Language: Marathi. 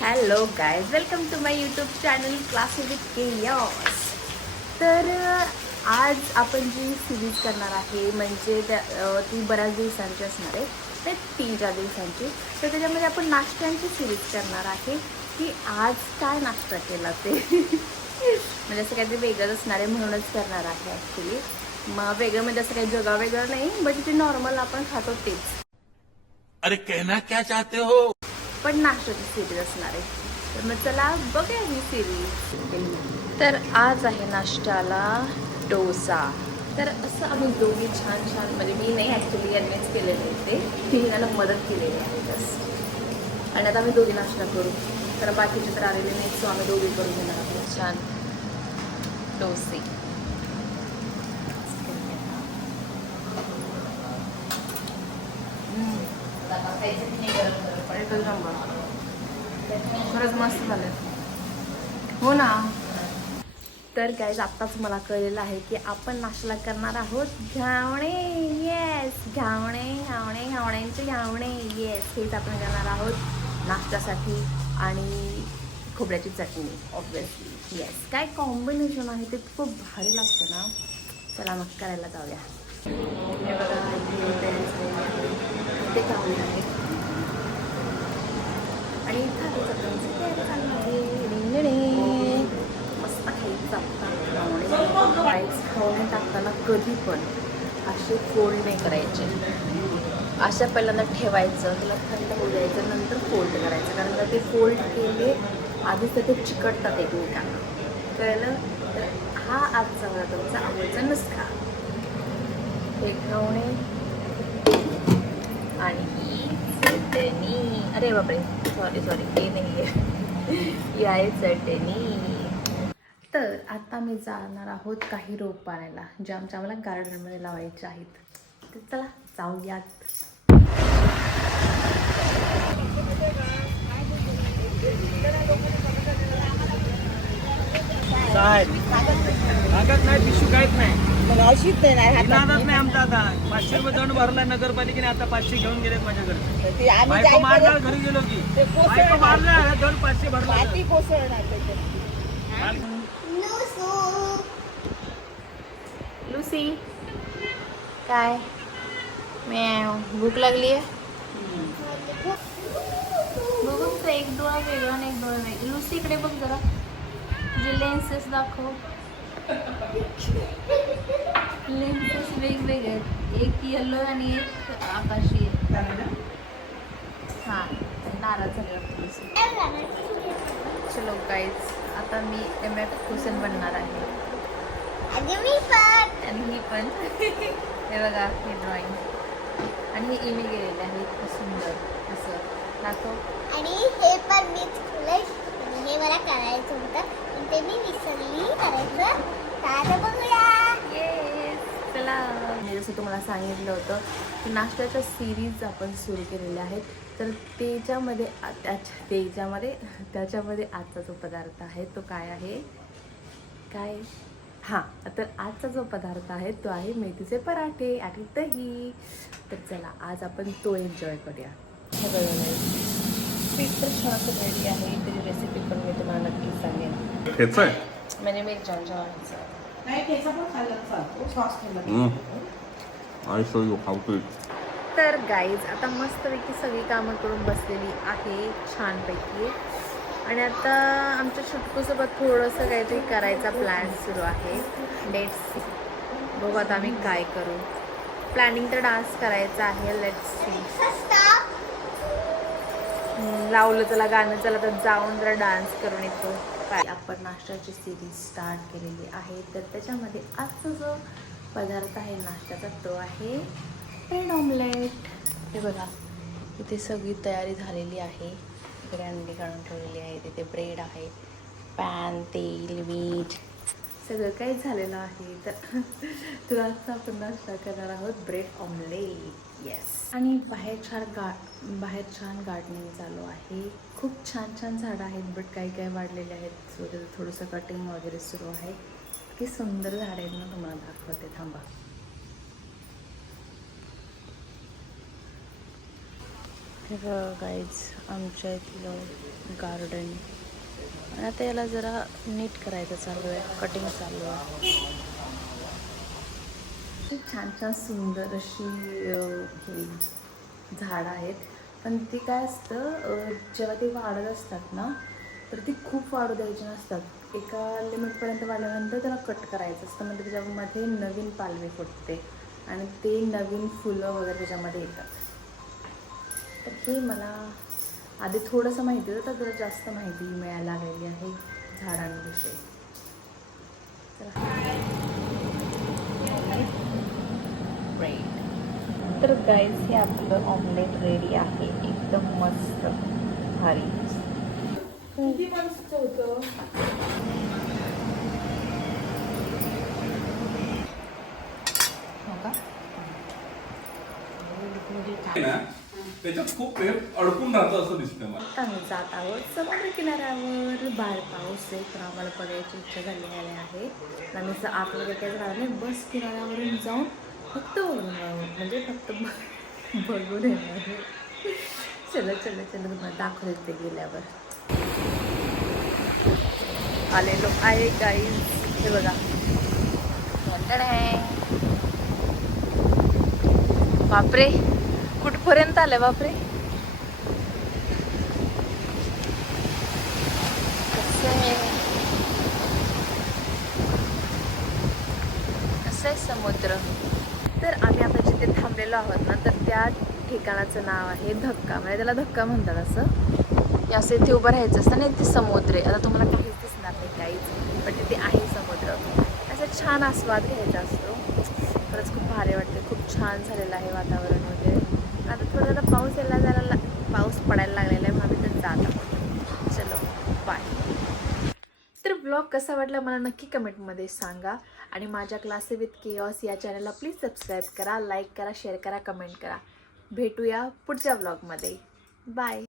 Hello guys, welcome to my YouTube channel classes with chaos. तर आज आपण जी सिरीज करणार आहे म्हणजे ती बऱ्याच दिवसांची असणार आहे, ते 3-4 दिवसांची. तर त्याच्यामध्ये आपण नाश्त्यांची सिरीज करणार आहे की आज काय नाश्ता केला ते म्हणजे असं काहीतरी वेगळंच असणार आहे म्हणूनच करणार आहे ॲक्च्युली. मग वेगळं म्हणजे असं काही जगा वेगळं नाही, बट जे नॉर्मल आपण खातो तेच. अरे कहना क्या चाहते हो? पण नाश्त्याची सिरीज असणार आहे. तर मग चला बघूया ही सिरीज. तर आज आहे नाश्त्याला डोसा. तर असं आम्ही दोघी छान छान, म्हणजे मी नाही ॲक्च्युली, यांनीच केलेलं आहे ते, ती मला मदत केलेली आहे बस. आणि आता आम्ही दोघी नाश्ता करू, तर बाकीचे तर आलेले नाहीत, सो आम्ही दोघी करून घेणार आहोत छान डोसे. एकच नंबर, खरंच मस्त झालं हो ना. तर गाईज, आत्ताच मला कळलेलं आहे की आपण नाश्ता करणार आहोत घावणे. येस, घावणे घावणे घावण्यांचे घावणे. येस, हेच आपण करणार आहोत नाश्त्यासाठी. आणि खोबऱ्याची चटणी ऑब्विसली. येस, काय कॉम्बिनेशन आहे ते, खूप भारी लागतं ना. चला मग करायला जाऊया. हे बघा, ते घावणे आहे आणि मस्त खायचं. खावणे टाकताना कधी पण असे फोल्ड नाही करायचे. अशा पहिल्यांदा ठेवायचं, त्याला थंड होऊ द्यायचं, नंतर फोल्ड करायचं. कारण जर ते फोल्ड केले आधीच तर ते चिकटतात एकमेकांना. कळलं? तर हा आजचा मला तुमचा आवडचा नुसका. हे खावणे आणि चटणी. अरे बापरे, सॉरी ते नाही आहे आहे चटणी. तर आता मी जाणार आहोत काही रोप आणायला, जे आमच्या आम्हाला गार्डनमध्ये लावायचे आहेत. तर चला जाऊयात. कागद नाही, टिश्यू काहीच नाही. नादात नाही आमचा. आता 500 रुपये दंड भरला नगरपालिकेने, आता 500 घेऊन गेलेत माझ्याकडे. बायको मारला, घरी गेलो की बायको मारला, दंड 500 भरला. लुसी, काय म्याव, भूक लागली आहे? बघू तर एक डोळा वेगळा आणि एक डोळा वेगळा. लुसी इकडे बघ जरा, तुझे लेन्सेस दाखव. लेन्सेस वेगवेगळे आहेत, एक येलो आणि एक आकाशी आहे. हां, नाराज झाले. चलो गाईज, आता मी MF हुसेन बनणार आहे. आणि ही पण हे बघा, हे ड्रॉइंग आणि हे इमे गेलेले आहे. इतकं सुंदर असं दाखव. आणि हे पण मीच केलंय. हे मला करायचं होतं पण ते मी विसरली करायचं. आता बघूया. येस, चला. मी जसं तुम्हाला सांगितलं होतं की नाश्त्याच्या सिरीज आपण सुरू केलेल्या आहेत. तर त्याच्यामध्ये आजचा जो पदार्थ आहे तो काय आहे? काय? हां, तर आजचा जो पदार्थ आहे तो आहे मेथीचे पराठे आणि दही. तर चला आज आपण तो एन्जॉय करूया. हे बघा, पीठ तर छान रेडी आहे. त्याची रेसिपी पण मी तुम्हाला नक्कीच सांगेन. म्हणजे मिरच्यांच्या वाढीचं. तर गाईज, आता मस्तपैकी सगळी कामं करून बसलेली आहे छानपैकी. आणि आता आमच्या छुटकूसोबत थोडंसं काहीतरी करायचा प्लॅन सुरू आहे. लेट्स सी, बघू आता आम्ही काय करू. प्लॅनिंग तर डान्स करायचा आहे. Let's see. लावलं चला गाणं, चला तर जाऊन जरा डान्स करून येतो. काय, आपण नाश्त्याची सिरीज स्टार्ट केलेली आहे. तर त्याच्यामध्ये आजचा जो पदार्थ आहे नाश्त्याचा तो आहे ब्रेड ऑमलेट. हे बघा, इथे सगळी तयारी झालेली आहे. इकडे अंडी काढून ठेवलेली आहे, तिथे ब्रेड आहे, पॅन, तेल, मीठ सगळं काही झालेलं आहे. तर तुला आपण नाश्ता करणार आहोत ब्रेड ऑमलेट. येस. आणि बाहेर छान गार्डनिंग चालू आहे. खूप छान छान झाडं आहेत, बट काही वाढलेले आहेत, सो त्याचं थोडंसं कटिंग वगैरे सुरू आहे. किती सुंदर झाड आहेत ना, तुम्हाला दाखवते, थांबा. हे बघा गाईज आमच्या इथलं गार्डन. आणि आता याला जरा नीट करायचं चालू आहे, कटिंग चालू आहे. छान छान सुंदर अशी ही झाडं आहेत. पण ती काय असतं, जेव्हा ते वाढत असतात ना तर ती खूप वाढू द्यायची नसतात. एका लिमिटपर्यंत वाढल्यानंतर त्याला कट करायचं असतं. म्हणजे त्याच्यामध्ये नवीन पालवी फुटते आणि ते नवीन फुलं वगैरे त्याच्यामध्ये येतात. तर हे मला आधी थोडंसं माहिती होतं, तर जरा जास्त माहिती मिळायला लागलेली आहे झाडांविषयी. तर गाईज हे आपलं ऑमलेट रेडी आहे, एकदम मस्त भारी. किती मस्त होतं. त्याच्यात खूप वेळ अडकून राहतं असं दिसतं मला. आम्ही जात आहोत समुद्र किनाऱ्यावर. बाहेर पाऊस आहे पण आम्हाला बघायची इच्छा झालेली आहे. आम्ही असं आतमध्ये काय झालं नाही, बस किनाऱ्यावरून जाऊन फक्त बघून म्हणजे फक्त बघून येणार आहे. चला चला चला तुम्हाला दाखवते ते गेल्यावर. आलेलो आहे गाईज, हे बघा. बापरे, कुठपर्यंत आलंय बापरे. कसं आहे समुद्र. तर आम्ही आता जिथे थांबलेलो आहोत ना, तर त्या ठिकाणाचं नाव आहे धक्का. म्हणजे त्याला धक्का म्हणतात. असं असं इथे उभं राहायचं असतं ना, इथे समुद्र आहे. आता तुम्हाला काहीच दिसणार नाही काहीच, पण तिथे आहे समुद्र. असं छान आस्वाद घ्यायचा असतो. खरंच खूप भारी वाटते. खूप छान झालेलं आहे वातावरण वगैरे. आता थोडं आता पाऊस यायला जायला पाऊस पडायला लागलेला आहे, म्हणून आम्ही तर जात आहोत. चलो बाय. तर ब्लॉग कसा वाटला मला नक्की कमेंटमध्ये सांगा. आणि माझ्या क्लासेस विथ केओस या चॅनलला प्लीज सबस्क्राईब करा, लाईक करा, शेअर करा, कमेंट करा. भेटूया पुढच्या ब्लॉगमध्ये. बाय.